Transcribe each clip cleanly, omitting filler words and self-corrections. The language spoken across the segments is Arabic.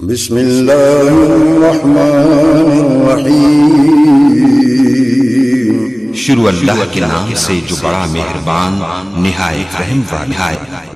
بسم الله الرحمن الرحیم۔ شروع اللہ کے نام سے جو بڑا مہربان نہایت رحم والا ہے۔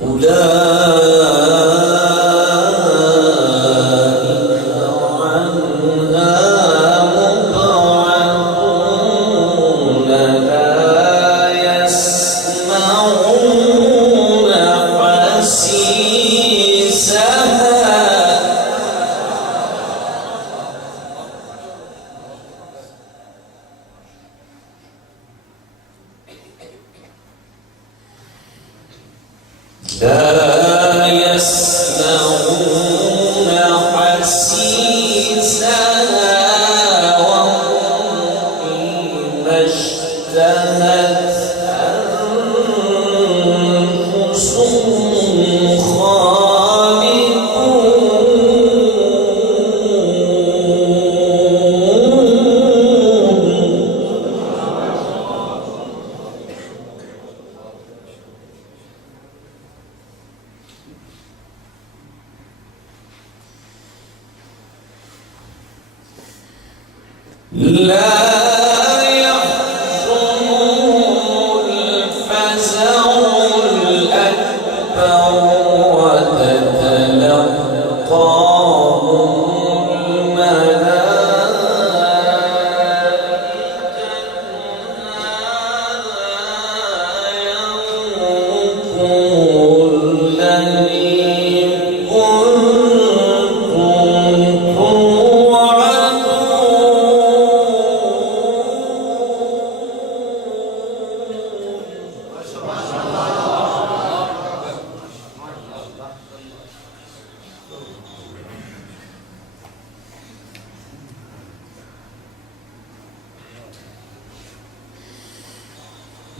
أولئك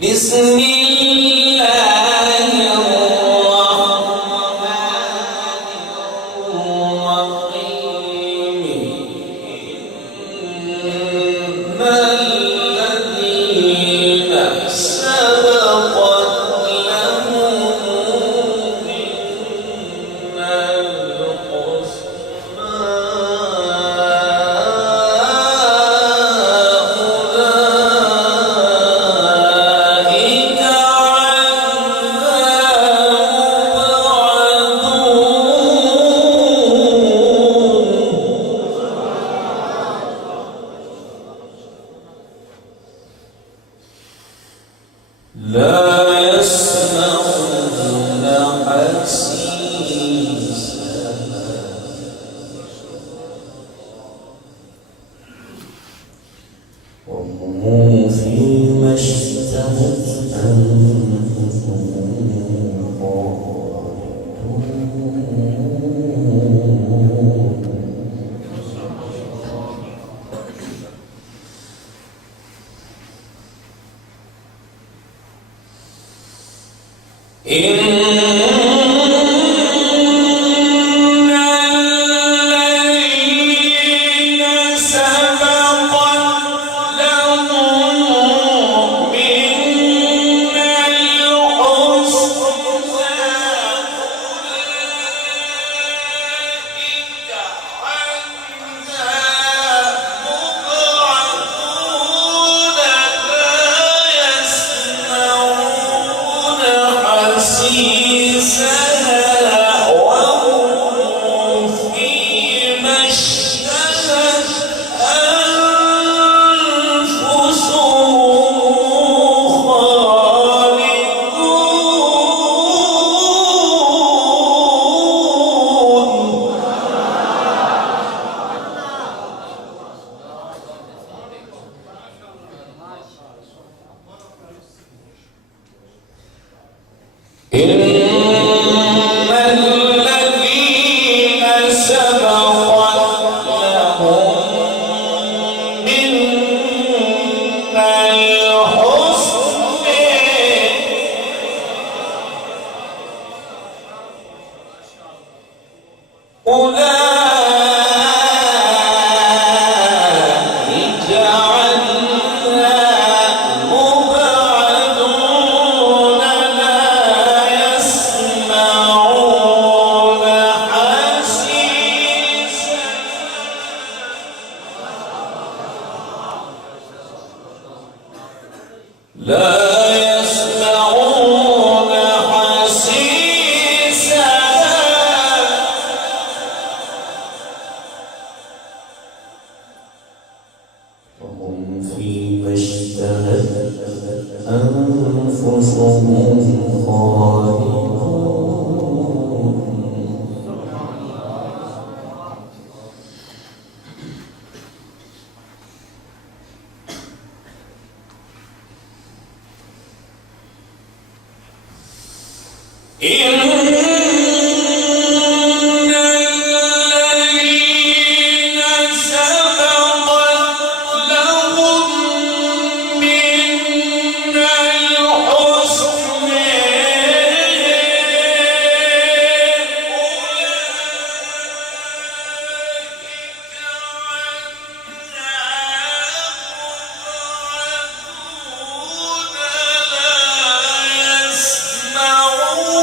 بسم الله الرحمن الرحيم الذين سبقت لهم منا الحسنى لا يسمعون حسيسها وهم فيما اشتهت أنفسهم إن الذين سبقت لهم منا الحسنى أولئك عنها مبعدون لا يسمعون حسيسها وهم فيما اشتهت أنفسهم خالدون إن الذين سبقت لهم منا الحسنى أولئك عنها مبعدون لا يسمعون حسيسها لا يسمعون حسيسها وهم فيما اشتهت أنفسهم خالدون إن الذين سبقت لهم منا الحسنى أولئك عنها مبعدون لا يسمعون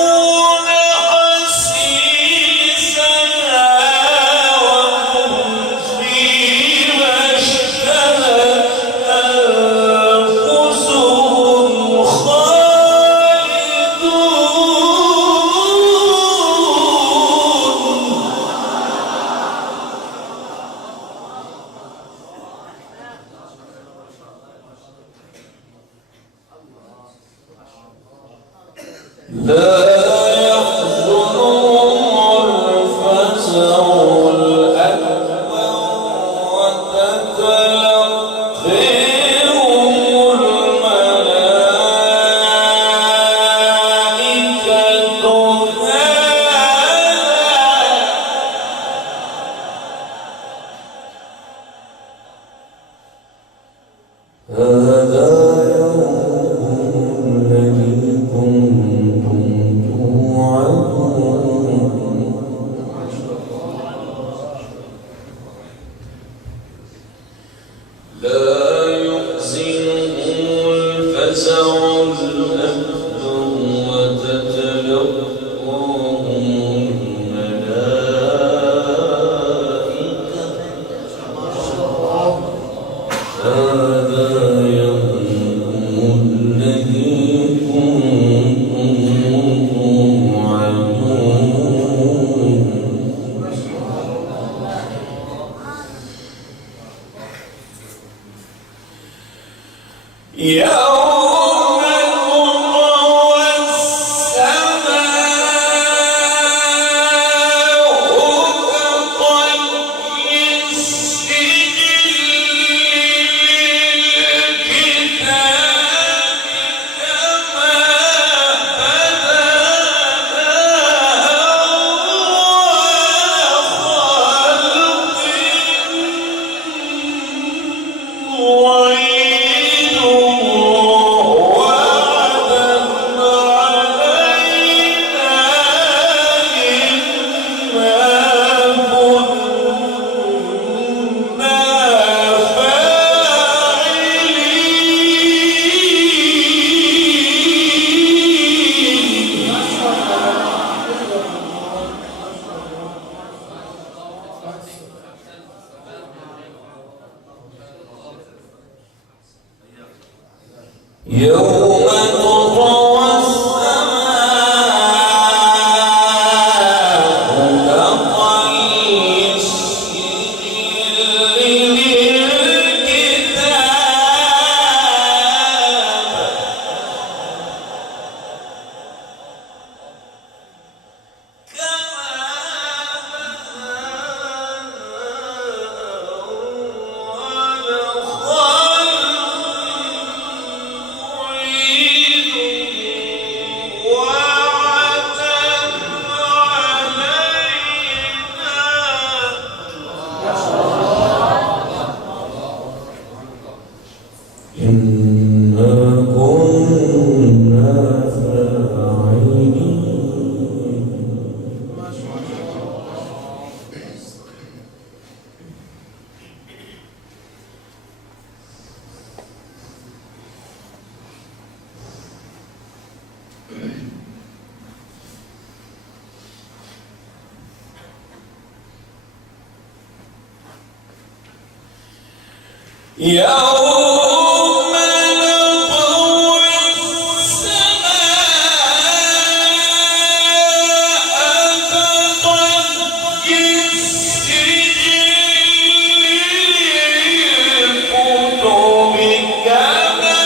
يوم تطوى السماء كطي السجل للكتاب كما يوم تطوى السماء كطي السجل للكتاب يوم نطوي السماء كطي السجل للكتب كما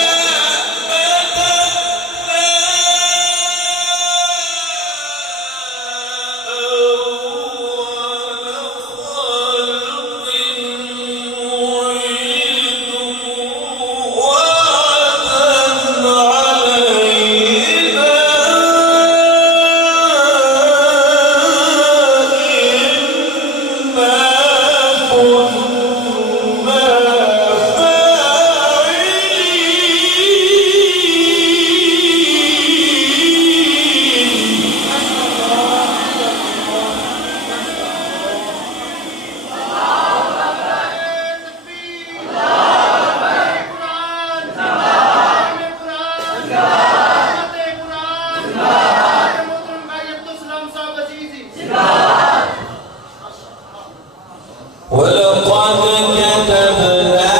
ولقد كتبنا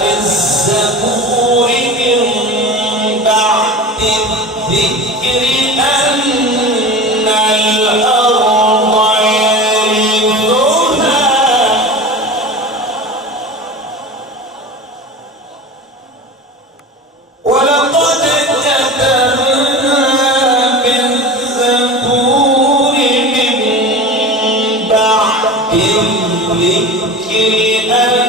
في الزبور من بعد الذكر أن الأرض يرثها ولقد كتبنا في الزبور من بعد الذكر أن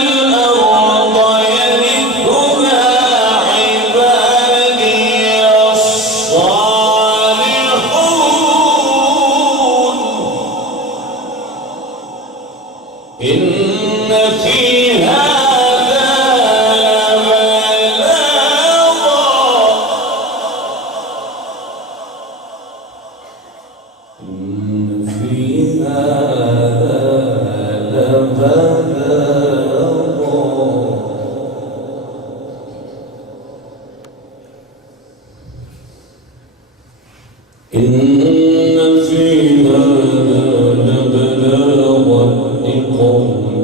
الأرض يرثها عبادي الصالحون إن في هذا لبلاغا إن في هذا لبلاغا إن في هذا لبلاغا لقوم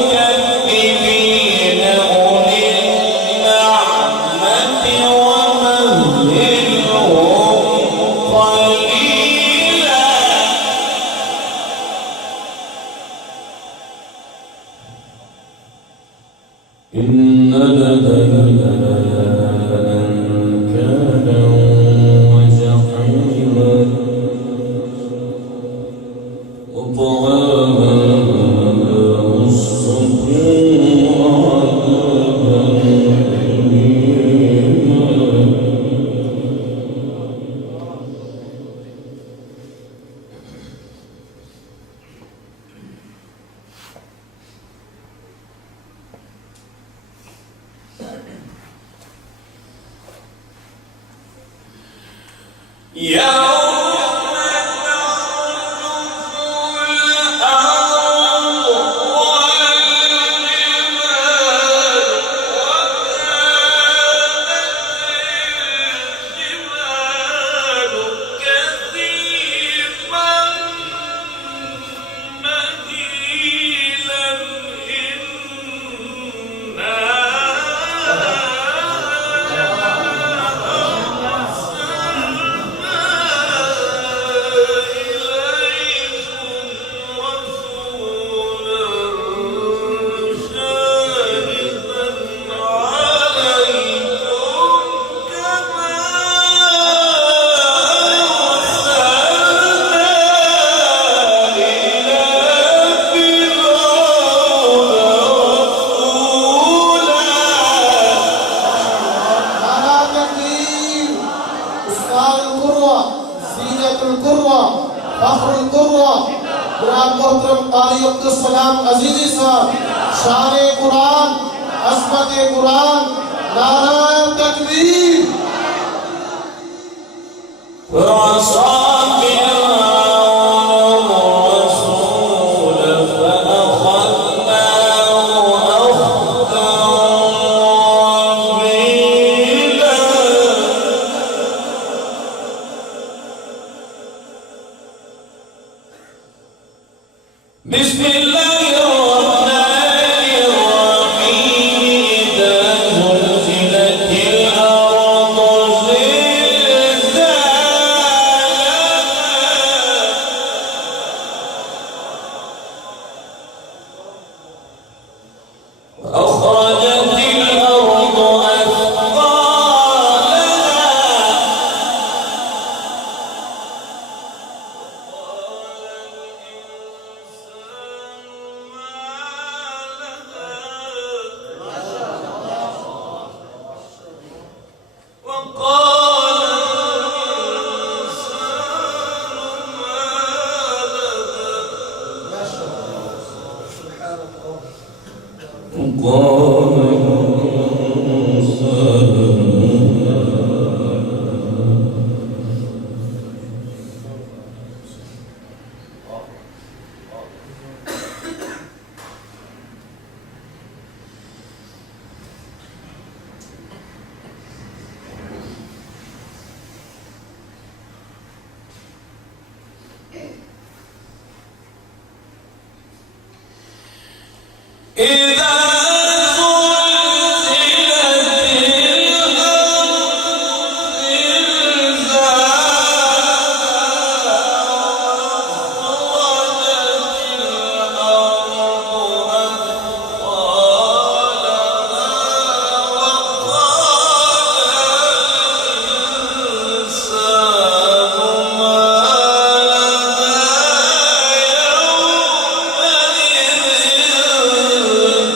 والمكذبين أولي النعمة ومهلهم قليلا إن لدينا أنكالا وجحيما وطعاما ذا غصة وعذابا أليما يوم ترجف الأرض والجبال وكانت الجبال كثيبا مهيلا फख्र कुर्रा जनाब मोहतरम कारी अब्दुल सलाम अजीजी साहब शान कुरान अज़मत कुरान नारा तकबीर فعصى فرعون الرسول فأخذناه أخذا وبيلا بسم الله الرحمن الرحيم إذا زلزلت الأرض زلزالها وأخرجت الأرض أثقالها وقال الإنسان ما لها وقال إذا زلزلت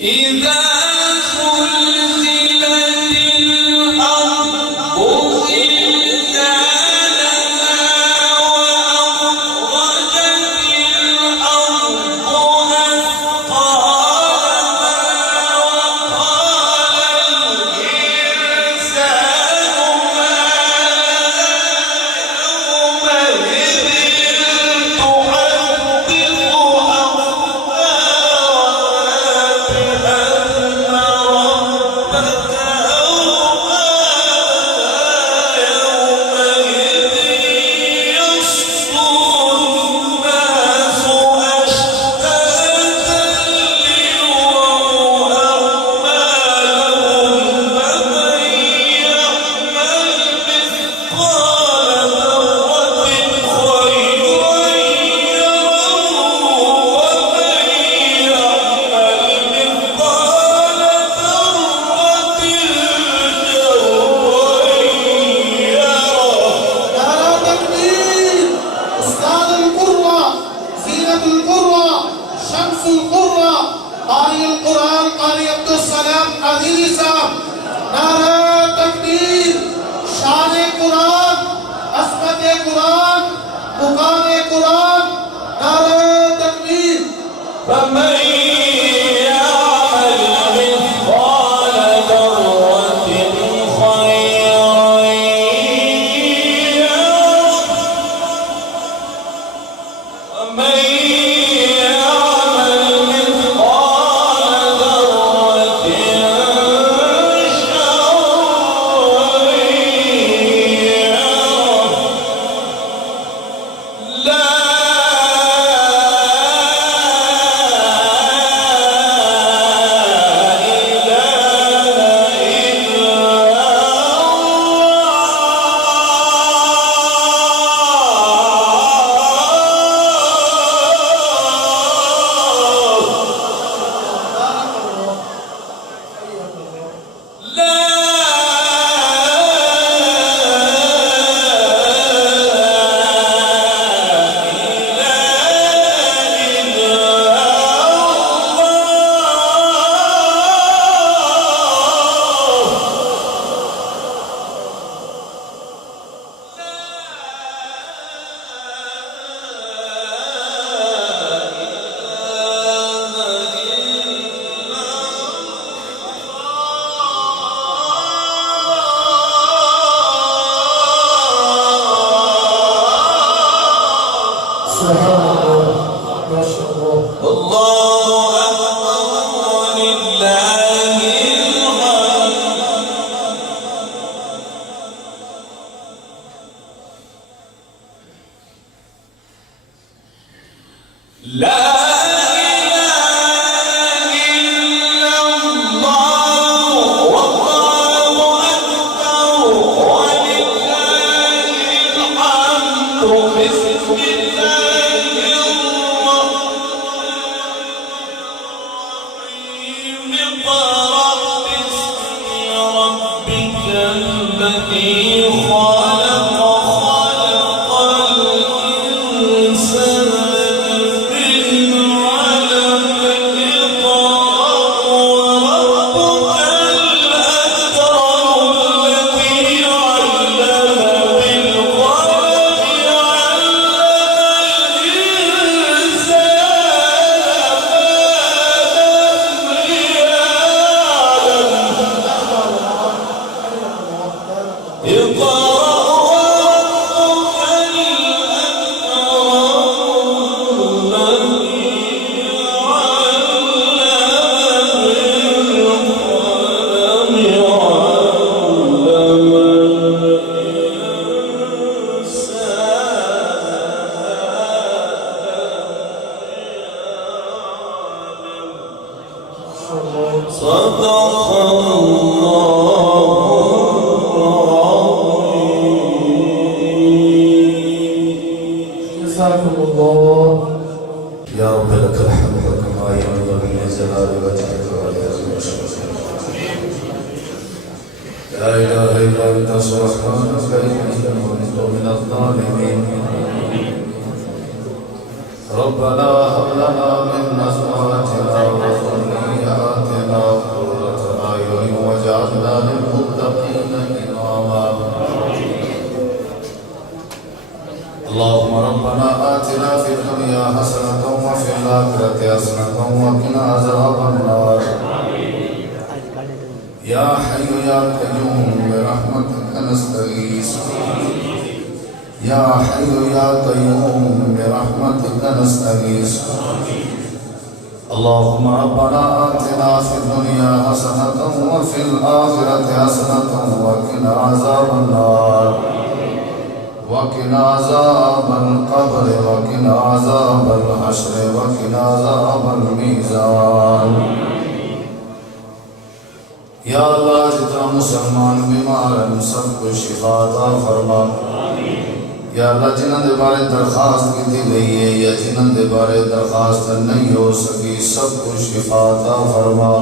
إذا زلزلت الأرض زلزالها وأخرجت الأرض أثقالها وقال الإنسان ما لها يومئذ تحدث فمن يعمل مثقال ذرة خيرا يره ومن يعمل مثقال ذرة شرا يره لا الله أكبر ولله الحمد لا إله إلا الله والله أكبر ولله الحمد بسم الله الرحمن اقرأ باسم ربك الذي خلق خلق الإنسان من علق اقرأ وربك الأكرم الذي علم بالقلم علم الإنسان صدق جزاكم الله. يا رب لك الحمد كما ينبغي لجلال وجهك ولعظيم شأنك. لا اله الا انت سبحانك اني كنت من الظالمين. ربنا هب لنا من ازواجنا وذرياتنا آتنا في الدنيا حسنة وفي الآخرة حسنة وقنا عذاب النار يا حي يا قيوم برحمتك نستغيث يا حي يا قيوم برحمتك نستغيث اللهم ربنا آتنا في الدنيا حسنة وفي الآخرة حسنة وقنا عذاب النار وقنا عذاب القبر وقنا عذاب الحشر وقنا عذاب الميزان یا اللہ جتنا مسلمان بیمار ہیں سب کو شفا عطا فرما یا اللہ جنہاں دے بارے درخواست کی تھی گئی ہے یا جنہاں دے بارے درخواست نہیں ہو سکی سب کو شفا عطا فرما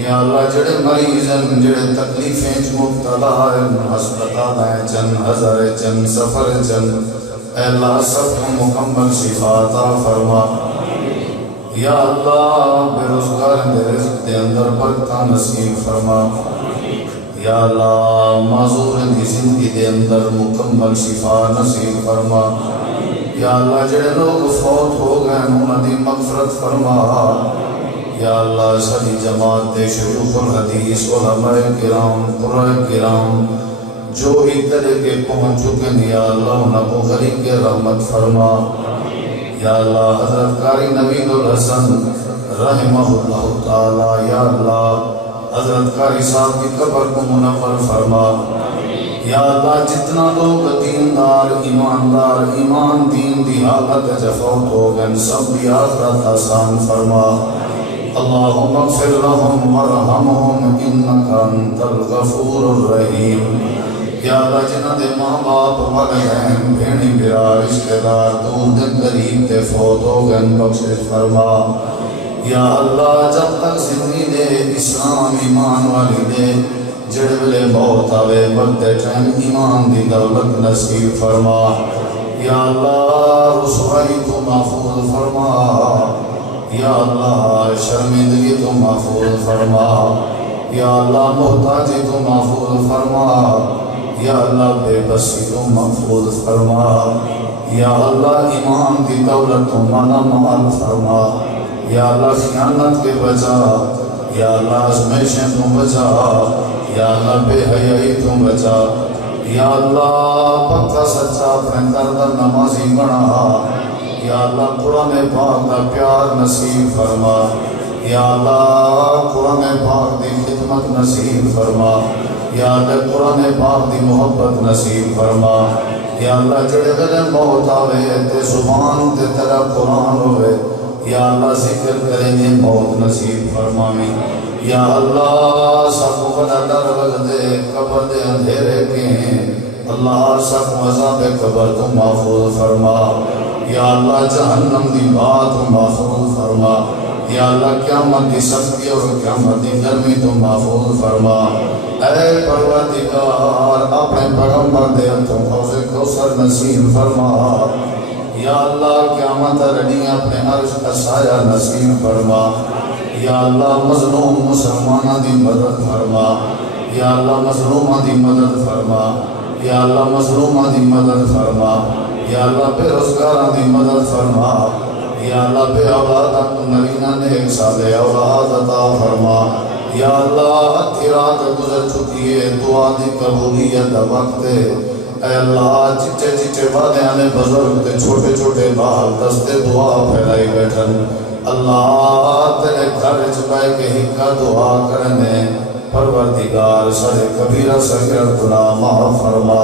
یا اللہ جڑے مریض ہیں جڑے تکلیفیں مبتلا ہیں ہسپتال ہیں چن ہزار چن سفر چن اے اللہ سب کو مکمل شفا عطا فرما یا اللہ بے روزگار دے رزق دے اندر برکت نصیب فرما یا اللہ معذور دی زندگی دے اندر مکمل شفا نصیب فرما یا اللہ جڑے لوگ فوت ہو گئے انہوں دی مغفرت فرما یا اللہ ساری جماعت دے شیوخ الحدیث علماء کرام قرآن کرام جو ہی طرح کے پہنچ چکے یا اللہ انہوں کو غریب کے رحمت فرما یا اللہ حضرت قاری نوید الحسن رحمہ اللہ تعالی یا اللہ حضرت قاری صاحب کی قبر کو منور فرما یا اللہ جتنا لوگ دیندار ایماندار ایمان دین دی حالت جفوت ہو گئے سب بھی آخرت آسان فرما اللہم اغفر لهم ورحمهم انکا انت الغفور الرحیم یا اللہ جنہ دے ماں باپ والدین بھینی برا رشتہ دار دور دن قریب دے فوت ہو گئے بخشش فرما یا اللہ جب تک زندگی دے اسلام ایمان والی دے جڑ بلے موت آوے وقت ٹائم ایمان دی دولت نصیب فرما یا اللہ رسوائی تو محفوظ فرما یا اللہ شرمندگی تو محفوظ فرما یا اللہ محتاجی تو محفوظ فرما یا اللہ بے بسی تو محفوظ فرما یا اللہ ایمان کی دولت تو مانا مال فرما یا اللہ خیانت کے بچا یا اللہ ازمیشیں تو بچا یا اللہ بے حیائی تو بچا یا اللہ پکا سچا اپنے دردر نمازی بنا یا اللہ قرآن پاک کا پیار نصیب فرما یا اللہ قرآن پاک دی خدمت نصیب فرما یا اللہ قرآن پاک دی محبت نصیب فرما یا اللہ جڑے دلے موت آوے تے زبان تے تیرا قرآن ہوئے یا اللہ ذکر کریں گے موت نصیب فرماوی یا اللہ سب کو بڑا ڈر لگ دے قبر دے اندھیرے کے اللہ سب کو عذاب قبر تو محفوظ فرما یا اللہ جہنم دی بات محفوظ فرما یا اللہ قیامت دی سختی اور قیامت دی گرمی تو محفوظ فرما اے پروردگار اپنے پیغمبر دے تو حوض کوثر نصیب فرما یا اللہ قیامت رڑی اپنے عرش کا سایہ نصیب فرما یا اللہ مظلوم مسلمانہ دی مدد فرما یا اللہ مظلومہ دی مدد فرما یا اللہ مظلومہ دی مدد فرما یا اللہ بے روزگارہ دی مدد فرما یا اللہ بے اولاد نرینہ نے ایک سالے اولاد عطا فرما یا اللہ ہتھی رات گزر چکی ہے دعا دی قبولیت وقت ہے اے اللہ چچے چچے وعدے آنے بزرگ تے چھوٹے چھوٹے بال دستے دعا پھیلائی بیٹھن اللہ تیرے گھر چپائے کے ہکا دعا کرنے پروردگار سارے کبیرہ صغیرہ گناہ معاف فرما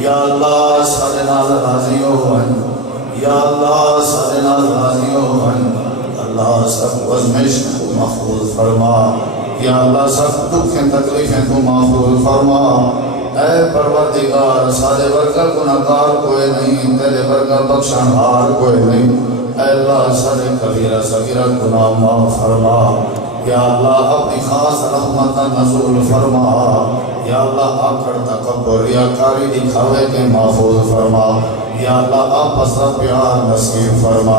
یا اللہ سارے نال راضی ہوئن یا اللہ سارے نال راضی ہوئن اللہ سب وزمش کو محفوظ فرما یا اللہ سب دکھیں تکلیفیں کو محفوظ فرما اے پروردگار سارے ورگا گناہگار کوئی نہیں تیرے ورگا بخشنہار کوئی نہیں اے اللہ سارے کبیرہ صغیرہ گناہ معاف فرما یا اللہ اپنی خاص رحمت نزول فرما یا اللہ آکڑ تکبر ریاکاری دکھاوے کے محفوظ فرما یا اللہ آپس دا پیار نصیب فرما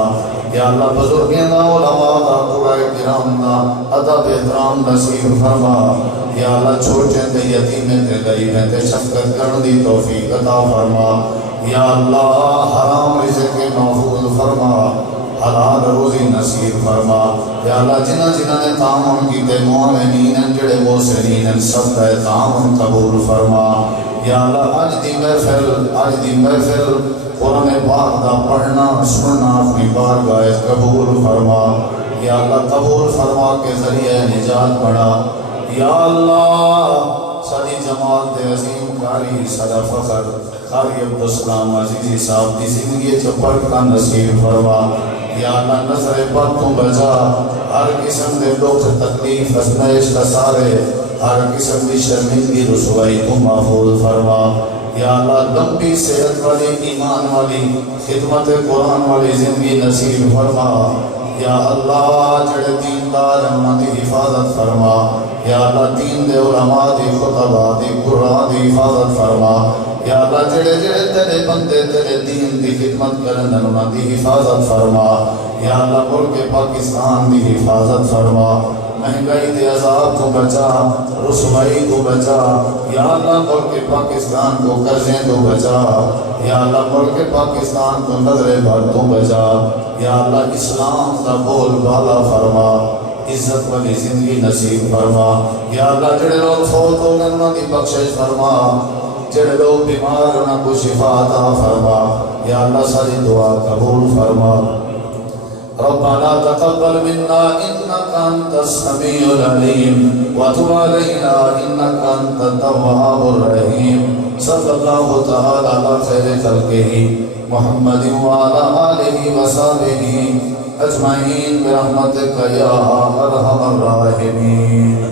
یا اللہ بزرگین دا علماء دا قرآن کرام دا ادب احترام نصیب فرما یا اللہ چھوٹے تے یتیمیں تے غریبیں تے شفقت کرن دی توفیق عطا فرما یا اللہ حرام رزق کے محفوظ فرما، حلال روزی نصیب فرما۔ یا اللہ جنہ جنہ نے تعاون کیتے مومنین جڑے محسنین سب کا تعاون قبول فرما۔ یا اللہ اج دی محفل قرآن پاک دا پڑھنا سننا اپنی بارگاہ قبول فرما۔ یا اللہ قبول فرما کے ذریعہ نجات بڑھا۔ یا اللہ ساری جماعت عظیم کاری سدا فخر قاری عبدالسلام عزیزی صاحب کی زندگی چپڑ کا نصیب فرما۔ یا اللہ نظر بد تو بچا، ہر قسم دے دکھ تکلیف ازمائش کا سارے، ہر قسم دی شرمندگی رسوائی تو محفوظ فرما۔ یا اللہ لمبی صحت والی ایمان والی خدمت قرآن والی زندگی نصیب فرما۔ یا اللہ جڑے دیندار انہاں دی حفاظت فرما۔ یا اللہ دین دے علماء دی خطبہ دی قرآن دی حفاظت فرما۔ یا اللہ جڑے جڑے تیرے بندے تیرے دین دی خدمت کرن انہاں دی حفاظت فرما۔ یا اللہ ملک پاکستان دی حفاظت فرما، مہنگائی دے عذاب کو بچا، رسوائی کو بچا۔ یا اللہ ملک پاکستان کو قرضیں تو بچا۔ یا اللہ ملک پاکستان کو نظر بد تو بچا۔ یا اللہ اسلام کا بول بالا فرما، عزت والی زندگی نصیب فرما۔ یا اللہ جڑے لوگ فوت ہو گئے انہاں دی بخشش فرما، جڑے لوگ بیمار انہاں کو شفا عطا فرما۔ یا اللہ ساری دعا قبول فرما۔ ربنا تقبل منا انك انت السميع العليم وتب علينا انك انت التواب الرحيم۔ صلى الله تعالى على خير خلقه محمد وعلى آله وصحبه اجمعين برحمتك يا ارحم الراحمين۔